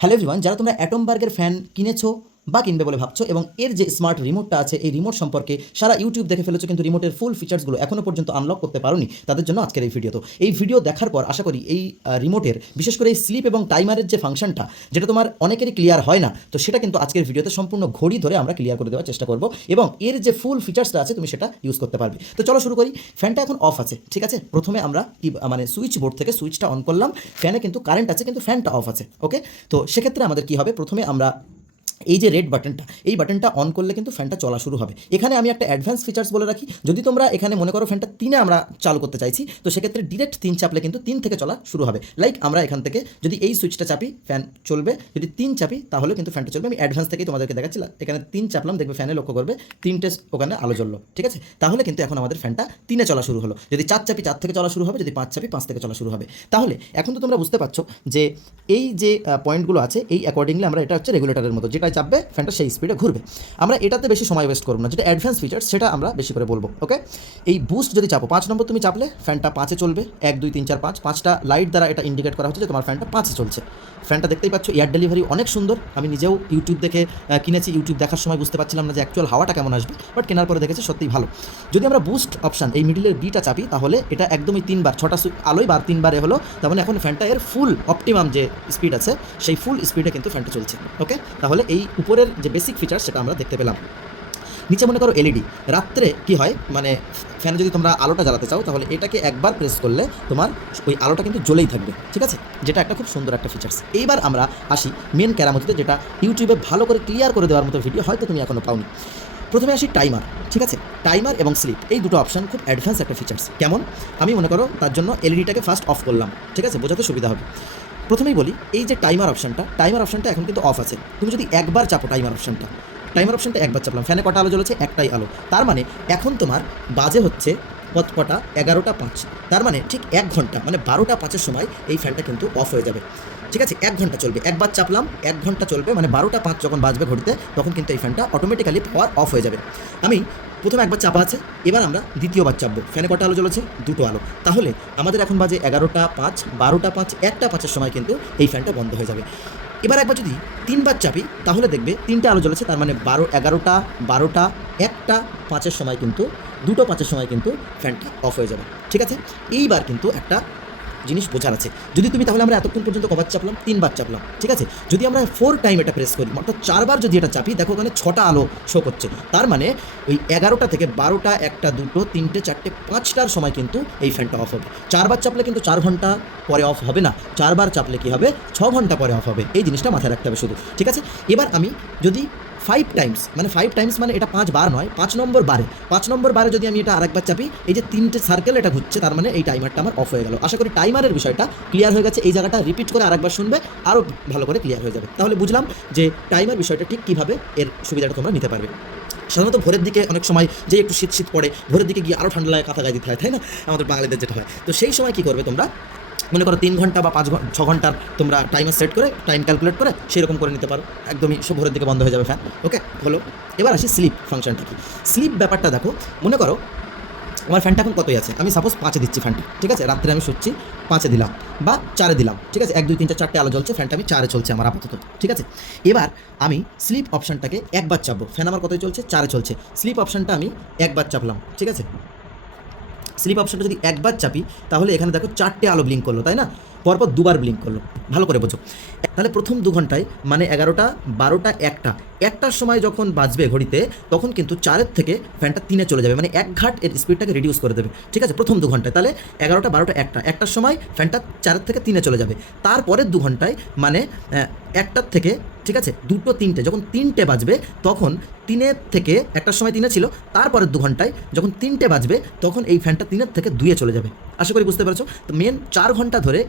Hello everyone, যারা তোমরা অ্যাটমবার্গের fan কিনেছো বা কিনবে বলে ভাবছো এবং এর যে স্মার্ট রিমোটটা আছে এই রিমোট সম্পর্কে সারা ইউটিউব দেখে ফেলেছো কিন্তু রিমোটের ফুল ফিচার্সগুলো এখনও পর্যন্ত আনলক করতে পারোনি, তাদের জন্য আজকের এই ভিডিও। তো এই ভিডিও দেখার পর আশা করি এই রিমোটের বিশেষ করে এই স্লিপ এবং টাইমারের যে ফাংশনটা, যেটা তোমার অনেকেরই ক্লিয়ার হয় না, তো সেটা কিন্তু আজকের ভিডিওতে সম্পূর্ণ ঘড়ি ধরে আমরা ক্লিয়ার করে দেওয়ার চেষ্টা করবো এবং এর যে ফুল ফিচার্সটা আছে তুমি সেটা ইউজ করতে পারবে। তো চলো শুরু করি। ফ্যানটা এখন অফ আছে, ঠিক আছে। প্রথমে আমরা কি মানে সুইচ বোর্ড থেকে সুইচটা অন করলাম, ফ্যানে কিন্তু কারেন্ট আছে কিন্তু ফ্যানটা অফ আছে, ওকে। তো সেক্ষেত্রে আমাদের কি হবে, প্রথমে আমরা এই যে রেড বাটনটা, এই বাটনটা অন করলে কিন্তু ফ্যানটা চলা শুরু হবে। এখানে আমি একটা অ্যাডভান্স ফিচার্স বলে রাখি, যদি তোমরা এখানে মনে করো ফ্যানটা 3-এ আমরা চালু করতে চাইছি, তো সেক্ষেত্রে ডিরেক্ট 3 চাপলে কিন্তু 3 থেকে চলা শুরু হবে। লাইক আমরা এখান থেকে যদি এই সুইচটা চাপি ফ্যান চলবে, যদি 3 চাপি তাহলে কিন্তু ফ্যানটা চলবে। আমি অ্যাডভান্স থেকেই তোমাদেরকে দেখাচ্ছিলাম, এখানে 3 চাপলাম, দেখবে ফ্যানে লক্ষ্য করবে 3টে ওখানে আলো জ্বললো, ঠিক আছে। তাহলে কিন্তু এখন আমাদের ফ্যানটা 3-এ চলা শুরু হলো। যদি 4 চাপি 4 থেকে চলা শুরু হবে, যদি 5 চাপি 5 থেকে চলা শুরু হবে। তাহলে এখন তো তোমরা বুঝতে পারছো যে এই যে পয়েন্টগুলো আছে এই অ্যাকর্ডিংলি আমরা, এটা হচ্ছে রেগুলেটরের মতো, যেটা চাপবে ফ্যানটা সেই স্পিডে ঘুরবে। আমরা এটাতে বেশি সময় ওয়েস্ট করবো না, যেটা অ্যাডভান্স ফিচার সেটা আমরা বেশি করে বলবো, ওকে। এই বুস্ট যদি চাপো 5 নম্বর তুমি চাপলে ফ্যানটা 5-এ চলবে। 1 2 3 4 5, 5টা লাইট দ্বারা এটা ইন্ডিকেট করা হচ্ছে যে তোমার ফ্যানটা 5-এ চলছে। ফ্যানটা দেখতেই পাচ্ছ, এয়ার ডেলিভারি অনেক সুন্দর। আমি নিজেও ইউটিউব দেখে কিনেছি, ইউটিউব দেখার সময় বুঝতে পারছিলাম না যে অ্যাকচুয়াল হাওয়াটা কেমন আসবে, বাট কেনার পরে দেখেছি সত্যিই ভালো। যদি আমরা বুস্ট অপশান এই মিডিলের বিটা চাপি তাহলে এটা একদমই 3বার, 6টা আলোই বার 3বারে হলো, তার মানে এখন ফ্যানটা এর ফুল অপটিমাম যে স্পিড আছে সেই ফুল স্পিডে কিন্তু ফ্যানটা চলছে, ওকে। তাহলে এই উপরের যে বেসিক ফিচার সেটা আমরা দেখতে পেলাম। নিচে মনে করো এলইডি, রাত্রে কি হয় মানে ফ্যানে যদি তোমরা আলোটা জ্বালাতে চাও তাহলে এটাকে একবার প্রেস করলে তোমার ওই আলোটা কিন্তু জ্বলেই থাকবে, ঠিক আছে। যেটা একটা খুব সুন্দর একটা ফিচার্স। এইবার আমরা আসি মেন কেরামতিতে, যেটা ইউটিউবে ভালো করে ক্লিয়ার করে দেওয়ার মতো ভিডিও হয়তো তুমি এখনও পাওনি। প্রথমে আসি টাইমার, ঠিক আছে। টাইমার এবং স্লিপ এই দুটো অপশান খুব অ্যাডভান্স একটা ফিচার্স। কেমন, আমি মনে করো তার জন্য এলইডিটাকে ফার্স্ট অফ করলাম, ঠিক আছে, বোঝাতে সুবিধা হবে। প্রথমেই বলি, এই যে টাইমার অপশানটা এখন কিন্তু অফ আছে। তুমি যদি একবার চাপো টাইমার অপশানটা একবার চাপলাম, ফ্যানে কটা আলো জ্বলেছে, একটাই আলো। তার মানে এখন তোমার বাজে হচ্ছে কটা 11টা 5, তার মানে ঠিক 1 ঘন্টা মানে 12টা 5-এর সময় এই ফ্যানটা কিন্তু অফ হয়ে যাবে, ঠিক আছে। 1 ঘন্টা চলবে, একবার চাপলাম 1 ঘন্টা চলবে, মানে 12টা 5 যখন বাজবে ঘড়িতে তখন কিন্তু এই ফ্যানটা অটোমেটিক্যালি পাওয়ার অফ হয়ে যাবে। আমি প্রথমে একবার চাপা আছে, এবার আমরা দ্বিতীয়বার চাপবো। ফ্যানে কটা আলো জ্বলেছে, 2টো আলো। তাহলে আমাদের এখন বাজে 11টা 5, 12টা 5, 1টা 5-এর সময় কিন্তু এই ফ্যানটা বন্ধ হয়ে যাবে। এবার একবার যদি 3বার চাপি তাহলে দেখবে 3টে আলো জ্বলেছে, তার মানে 11টা 12টা 1টা 5-এর সময় কিন্তু 2টো 5-এর সময় কিন্তু ফ্যানটা অফ হয়ে যাবে, ঠিক আছে। এইবার কিন্তু একটা জিনিস বোঝার আছে, যদি তুমি তাহলে আমরা এতক্ষণ পর্যন্ত কবার চাপলাম, 3বার চাপলাম, ঠিক আছে। যদি আমরা 4 টাইম এটা প্রেস করি, অর্থাৎ 4বার যদি এটা চাপি, দেখো ওখানে 6টা আলো শো করছে। তার মানে ওই 11টা থেকে 12টা 1টা 2টো 3টে 4টে 5টার সময় কিন্তু এই ফ্যানটা অফ হবে। 4বার চাপলে কিন্তু 4 ঘন্টা পরে অফ হবে না, 4বার চাপলে কি হবে, 6 ঘন্টা পরে অফ হবে। এই জিনিসটা মাথায় রাখতে হবে শুধু, ঠিক আছে। এবার আমি যদি 5 টাইমস মানে এটা 5 বার নয়, 5 নম্বর বারে যদি আমি এটা আরেকবার চাপি, এই যে 3টে সার্কেল এটা ঘুরছে, তার মানে এই টাইমারটা আমার অফ হয়ে গেল। আশা করি টাইমারের বিষয়টা ক্লিয়ার হয়ে গেছে। এই জায়গাটা রিপিট করে আরেকবার শুনবে, আরও ভালো করে ক্লিয়ার হয়ে যাবে। তাহলে বুঝলাম যে টাইমার বিষয়টা ঠিক কীভাবে এর সুবিধাটা তোমরা নিতে পারবে। সাধারণত ভোরের দিকে অনেক সময় যে একটু শীত পড়ে, ভোরের দিকে গিয়ে আরও ঠান্ডা লাগে, কাঁথা গায়ে দিতে হয়, তাই না, আমাদের বাঙালিদের যেটা হয়। তো সেই সময় কী করবে তোমরা, মনে করো 3 ঘন্টা বা 6 ঘন্টার তোমরা টাইমার সেট করে টাইম ক্যালকুলেট করে সেরকম করে নিতে পারো, একদমই ভোরের দিকে বন্ধ হয়ে যাবে ফ্যান, ওকে হলো। এবার আসি স্লিপ ফাংশনটা কি। স্লিপ ব্যাপারটা দেখো, মনে করো আমার ফ্যানটা এখন কতই আছে, আমি সাপোজ 5-এ দিচ্ছি ফ্যানটা, ঠিক আছে। রাত্রে আমি শুচ্ছি 5-এ দিলাম বা 4-এ দিলাম, ঠিক আছে। 1 2 3 4 4টে আলো জ্বলছে, ফ্যানটা আমি 4-এ চলছে আমার আপাতত, ঠিক আছে। এবার আমি স্লিপ অপশানটাকে একবার চাপবো, ফ্যান আমার কতই চলছে, 4-এ চলছে। স্লিপ অপশানটা আমি একবার চাপলাম, ঠিক আছে। স্লিপ অপশনটা যদি একবার চাপি তাহলে এখানে দেখো 4টে আলো ব্লিঙ্ক করলো, তাই না, পরপর 2বার ব্লিঙ্ক করলো, ভালো করে বোঝো। তাহলে প্রথম 2 ঘন্টায় মানে 11টা 12টা 1টার সময় যখন বাজবে ঘড়িতে, তখন কিন্তু 4-এর থেকে ফ্যানটা 3-এ চলে যাবে, মানে 1 ঘাট এর স্পিডটাকে রিডিউস করে দেবে, ঠিক আছে, প্রথম 2 ঘন্টায়। তাহলে 11টা 12টা 1টার সময় ফ্যানটা 4-এর থেকে 3-এ চলে যাবে। তারপরের 2 ঘন্টায় মানে 1টার থেকে, ঠিক আছে, 2টো 3টে, যখন 3টে বাজবে তখন 3-এর থেকে 1টার সময় 3-এ ছিল, তারপরের 2 ঘন্টায় যখন 3টে বাজবে তখন এই ফ্যানটা 3-এর থেকে 2-এ চলে যাবে। আশা করি বুঝতে পারছো। তো মেন 4 ঘন্টা ধরে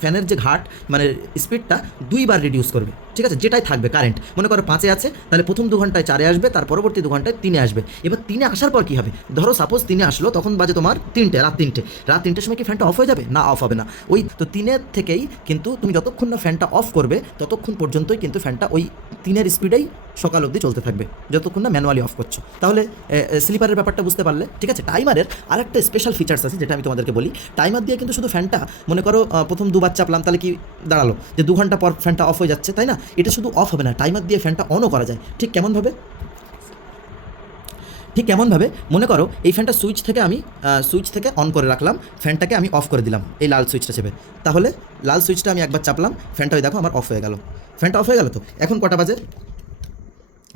ফ্যানের যে ঘাট মানে স্পিডটা 2বার রিডিউস করবে, ঠিক আছে, যেটাই থাকবে কারেন্ট। মনে করো 5-এ আছে, তাহলে প্রথম 2 ঘন্টায় 4-এ আসবে, তার পরবর্তী 2 ঘন্টায় 3-এ আসবে। এবার 3-এ আসার পর কী হবে, ধরো সাপোজ 3-এ আসলো, তখন বাজে তোমার 3টে, রাত 3টের সময় কি ফ্যানটা অফ হয়ে যাবে, না অফ হবে না। ওই তো 3-এর থেকেই কিন্তু তুমি যতক্ষণ না ফ্যানটা অফ করবে ততক্ষণ পর্যন্তই কিন্তু ফ্যানটা ওই 3-এর স্পিডেই সকাল অবধি চলতে থাকবে, যতক্ষণ না ম্যানুয়ালি অফ করছো। তাহলে স্লিপারের ব্যাপারটা বুঝতে পারলে, ঠিক আছে। টাইমারের আরেকটা স্পেশাল ফিচার্স আছে যেটা আমি তোমাদেরকে বলি। টাইমার দিয়ে কিন্তু শুধু ফ্যানটা, মনে করো প্রথম দুবার চাপলাম, তাহলে কি দাঁড়ালো যে 2 ঘন্টা পর ফ্যানটা অফ হয়ে যাচ্ছে, তাই না? এটা শুধু অফ হবে না, টাইমার দিয়ে ফ্যানটা অনও করা যায়। ঠিক কেমনভাবে মনে করো এই ফ্যানটা সুইচ থেকে অন করে রাখলাম, ফ্যানটাকে আমি অফ করে দিলাম এই লাল সুইচটা চেপে। তাহলে লাল সুইচটা আমি একবার চাপলাম, ফ্যানটা ওই দেখো আমার অফ হয়ে গেল। ফ্যানটা অফ হয়ে গেল। তো এখন কটা বাজে?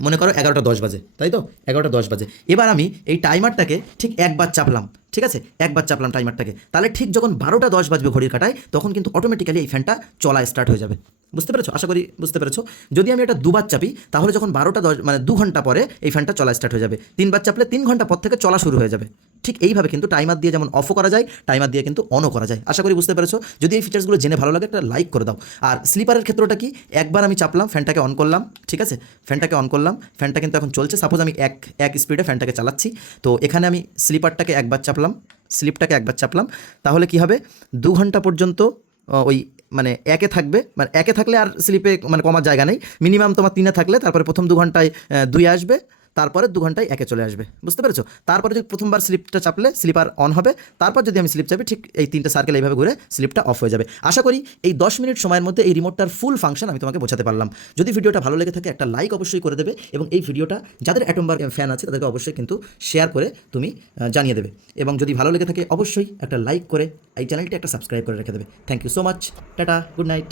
মনে করো 11:10 বাজে, তাই তো? 11:10 বাজে। এবার আমি এই টাইমারটাকে ঠিক একবার চাপলাম, ঠিক আছে, একবার চাপলাম টাইমারটাকে। তাহলে ঠিক যখন 12:10 বাজবে ঘড়ির কাঁটায়, তখন কিন্তু অটোমেটিক্যালি এই ফ্যানটা চলা স্টার্ট হয়ে যাবে। বুঝতে পেরেছো? আশা করি বুঝতে পেরেছো। যদি আমি এটা দুবার চাপি, তাহলে যখন 12:10 মানে 2 ঘন্টা পরে এই ফ্যানটা চলা স্টার্ট হয়ে যাবে। 3বার চাপলে 3 ঘন্টা পর থেকে চলা শুরু হয়ে যাবে। ঠিক এইভাবে কিন্তু টাইমার দিয়ে যেমন অফও করা যায়, টাইমার দিয়ে কিন্তু অনও করা যায়। আশা করি বুঝতে পেরেছো। যদি এই ফিচার্সগুলো জেনে ভালো লাগে, একটা লাইক করে দাও। আর স্লিপারের ক্ষেত্রটা কি, একবার আমি চাপলাম, ফ্যানটাকে অন করলাম, ঠিক আছে, ফ্যানটাকে অন করলাম, ফ্যানটা কিন্তু এখন চলছে। সাপোজ আমি এক স্পিডে ফ্যানটাকে চালাচ্ছি, তো এখানে আমি স্লিপারটাকে একবার চাপলাম, স্লিপটাকে একবার চাপলাম, তাহলে কি হবে, 2 ঘন্টা পর্যন্ত ওই মানে একে থাকবে। মানে একে থাকলে আর স্লিপে মানে কমার জায়গা নেই। মিনিমাম তোমার 3-এ থাকলে তারপরে প্রথম 2 ঘন্টায় 2-এ আসবে, তারপরে 2 ঘন্টায় একে চলে আসবে। বুঝতে পেরেছো? তারপরে যদি প্রথমবার স্লিপটা চাপলে স্লিপার অন হবে, তারপর যদি আমি স্লিপ চাপি, ঠিক এই 3টে সার্কেল এইভাবে ঘুরে স্লিপটা অফ হয়ে যাবে। আশা করি এই 10 মিনিট সময়ের মধ্যে এই রিমোটটার ফুল ফাংশন আমি তোমাকে বোঝাতে পারলাম। যদি ভিডিওটা ভালো লেগে থাকে, একটা লাইক অবশ্যই করে দেবে, এবং এই ভিডিওটা যাদের অ্যাটমবার ফ্যান আছে তাদেরকে অবশ্যই কিন্তু শেয়ার করে তুমি জানিয়ে দেবে। এবং যদি ভালো লেগে থাকে, অবশ্যই একটা লাইক করে এই চ্যানেলটি একটা সাবস্ক্রাইব করে রেখে দেবে। Thank you so much. Tata, good night.